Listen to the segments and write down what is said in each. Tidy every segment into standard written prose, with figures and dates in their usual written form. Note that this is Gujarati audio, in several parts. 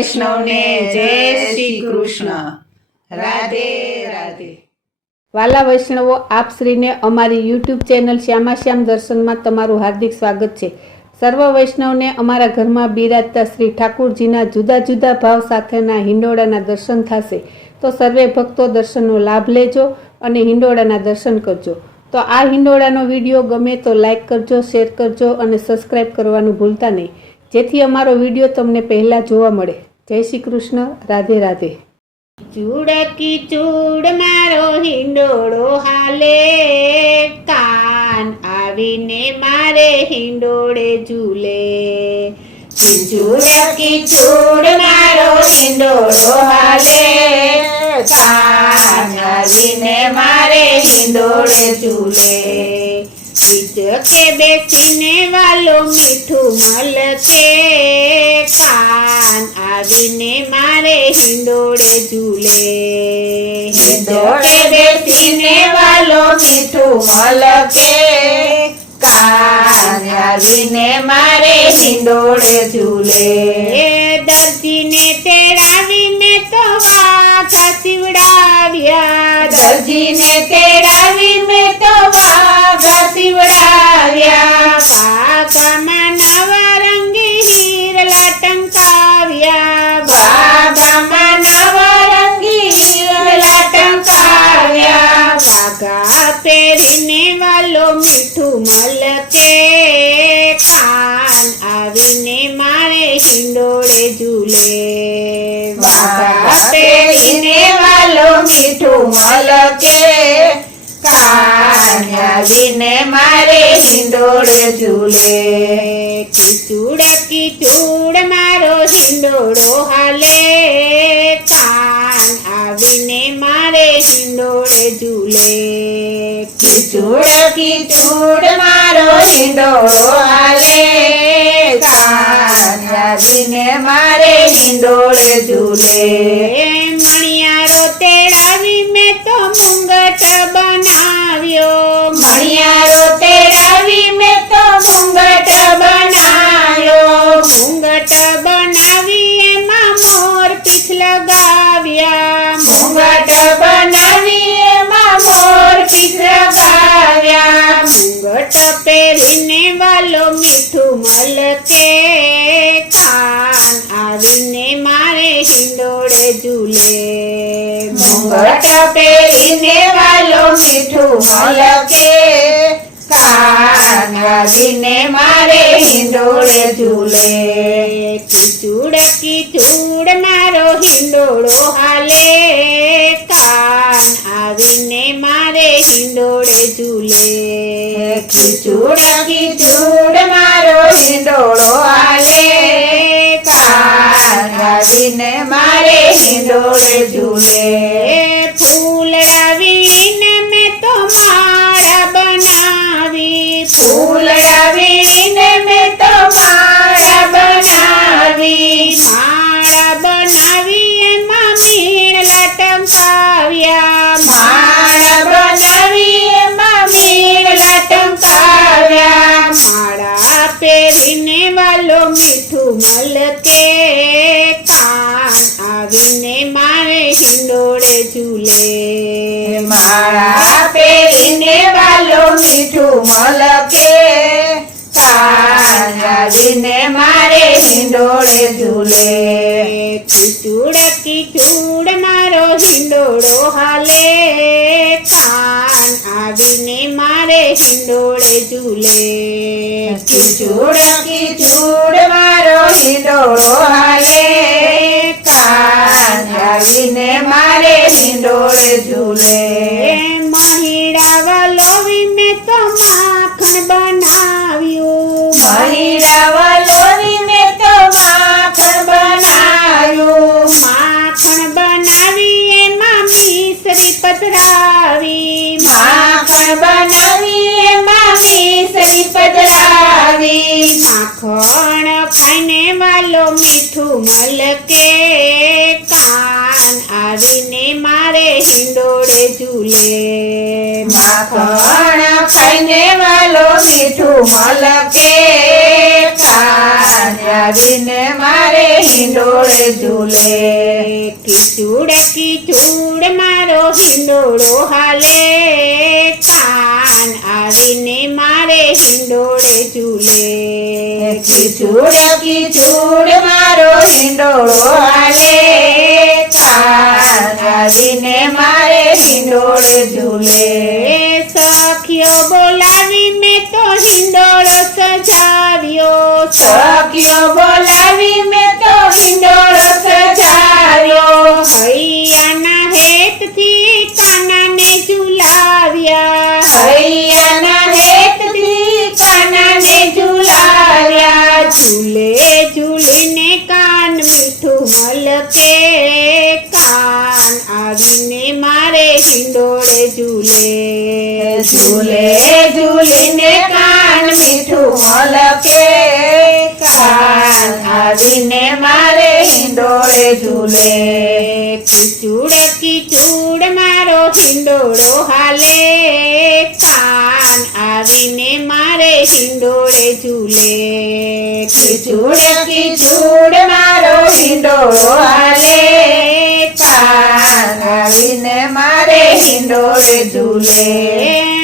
વૈષ્ણવને જય શ્રી કૃષ્ણ. રાધે રાધે. વાલા વૈષ્ણવો, આપ શ્રીને અમારી યુટ્યુબ ચેનલ શ્યામાશ્યામ દર્શનમાં તમારું હાર્દિક સ્વાગત છે. સર્વ વૈષ્ણવને અમારા ઘરમાં બિરાજતા શ્રી ઠાકુરજીના જુદા જુદા ભાવ સાથેના હિંડોળાના દર્શન થશે. તો સર્વે ભક્તો દર્શનનો લાભ લેજો અને હિંડોળાના દર્શન કરજો. તો આ હિંડોળાનો વિડીયો ગમે તો લાઈક કરજો, શેર કરજો અને સબસ્ક્રાઈબ કરવાનું ભૂલતા નહીં, જેથી અમારો વિડીયો તમને પહેલાં જોવા મળે. જય શ્રી કૃષ્ણ. રાધે રાધે. ચૂડકી ચૂડ મારો હિંડોળો હાલે, કાન આવીને મારે હિંડોળે ઝૂલે. ચૂડકી ચૂડ મારો હિંડોળો હાલે, કાન આવીને મારે હિંડોળે ઝૂલે. કે બેસીને વાલો મીઠું મલકે, કાન આવીને મારે હિંડોળે ઝૂલે. હિંડોળે બેસીને વાલો મીઠું મલકે, કાન આવીને મારે હિંડોળે ઝૂલે. દરજીને તેડાવીને તો વાઘા સીવડાવ્યા, દરજીને તેડાવીને તો વાઘા સીવડાવ્યા. વાઘામાં નવા રંગી હીરલા ટંકાવ્યા, વાઘામાં નવા રંગી હીરલા ટંકાવ્યા. વાઘા પહેરીને વાલો મીઠું મલકે, કાન આવીને મારે હિંડોળે ઝૂલે. વાઘા પહેરીને વાલો મીઠું મલકે, કાન આવીને મારે હિંડોળે ઝૂલે. કીચૂડ કીચૂડ મારો હિંડોળો હાલે, કાન આવીને મારે હિંડોળે ઝૂલે. કીચૂડ કીચૂડ મારો હિંડોળો હાલે, કાન આવીને મારે હિંડોળે ઝૂલે. મણિયારો તેડાવી મેં તો મુંગટ બનાવ્યો, મણિયારો તેડાવી મેં તો મુંગટ બનાવ્યો. મુંગટ બનાવી એમાં મોર પીછ લગાવ્યા, મુંગટ બનાવી એમાં મોર પીછ લગાવ્યા. મુંગટ પહેરીને વાલો મીઠું મલકે, કાન આવીને મારે હિંડોળે ઝૂલે. મુંગટ પહેરીને વાલો મીઠું મલકે, કાન આવીને મારે હિંડોળે ઝૂલે. કીચૂડ કીચૂડ મારો હિંડોળો હાલે, કાન આવીને મારે હિંડોળે ઝૂલે. કીચૂડ કીચૂડ મારો હિંડોળો હાલે, કાન આવીને મારે હિંડોળે ઝૂલે. ફૂલડા વીણીને મેં તો માળા બનાવી, ફૂલડા વીણીને મેં તો માળા બનાવી. માળા બનાવી એમાં મીણલા ટંકાવ્યા, માળા બનાવી એમાં મીણલા ટંકાવ્યા. માળા પહેરીને વાલો મીઠું મલકે, કાન આવીને મારે હિંડોળે ઝૂલે. માળા પહેરીને વાલો મીઠું મલકે, કાન આવીને મારે હિંડોળે ઝૂલે. કીચૂડ કીચૂડ મારો હિંડોળો હાલે, કાન આવીને મારે હિંડોળે ઝૂલે. કીચૂડ કીચૂડ મારો હિંડોળો હાલે, કાન આવીને મારે હિંડોળે ઝૂલે. મહિડા વલોવી મેં તો માખણ બનાવ્યું, મહિડા વલોવી મેં તો માખણ બનાવ્યું. માખણ બનાવી એમાં મિશ્રી પધરાવી, માખણ બનાવી એમાં મિશ્રી પધરાવી. માખણ ખાઈને વાલો મીઠું મલકે, કાન આવીને મારે હિંડોળે ઝૂલે. માખણ ખાઈને વાલો મીઠું મલકે, કાન આવીને મારે હિંડોળે ઝૂલે કિચુડ કિચુડ મારો હિંડોળો હાલે કાન આવીને મારે હિંડોળે ઝૂલે કિચુડ કિચુડ મારો હિંડોળો હાલે કાન આવીને મારે હિંડોળે ઝૂલે સખીઓ બોલાવી મેં તો હિંડોળો સજાવ્યો સખીઓ બોલાવી મેં તો હિંડોળો સજાવ્યો હૈયાના હેતથી કાનાને ઝુલાવ્યા હૈયાના હેતથી કાનાને ઝુલાવ્યા ઝૂલે ઝૂલીને કાન મીઠું મલકે કાન આવીને મારે હિંડોળે ઝૂલે ઝૂલે ઝૂલીને કાન મીઠું મલકે કાન આવીને મારે હિંડોળે ઝૂલે કિચુડ કિચુડ મારો હિંડોળો હાલે કાન આવીને મારે હિંડોળે ઝૂલે કિચુડ કિચુડ મારો હિંડોળો હાલે કાન આવીને મારે હિંડોળે ઝૂલે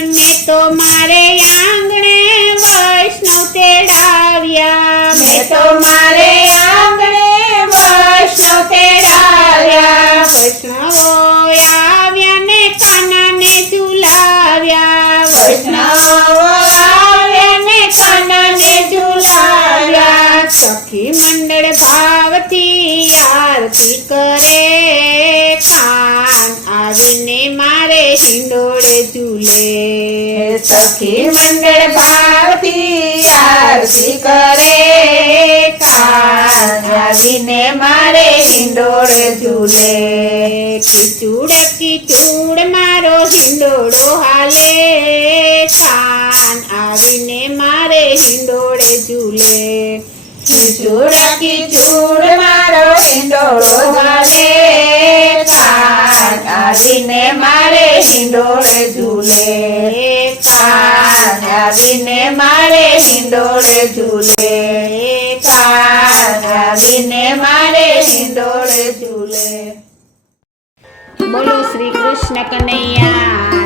મેં તો મારે આંગણે વૈષ્ણવ તેડાવ્યા મેં તો મારે આંગણે વૈષ્ણવ તેડાવ્યા વૈષ્ણવો આવ્યા ને કાનાને ઝુલાવ્યા વૈષ્ણવો આવ્યા ને કાનાને ઝુલાવ્યા સખી મંડળ ભાવથી આરતી કરે કાન આવીને મારે હિંડોળે ઝૂલે સખી મંડળ ભાવથી આરતી કરે કાન આવીને મારે હિંડોળે ઝૂલે કિચુડ કિચુડ મારો હિંડોળો હાલે કાન આવીને મારે હિંડોળે ઝૂલે કિચુડ કિચુડ મારો હિંડોળો હાલે કાન આવીને મારે હિંડોળે ઝૂલે કાન આવીને મારે હિંડોળે ઝૂલે કાન આવીને મારે હિંડોળે ઝૂલે બોલો શ્રી કૃષ્ણ કનૈયા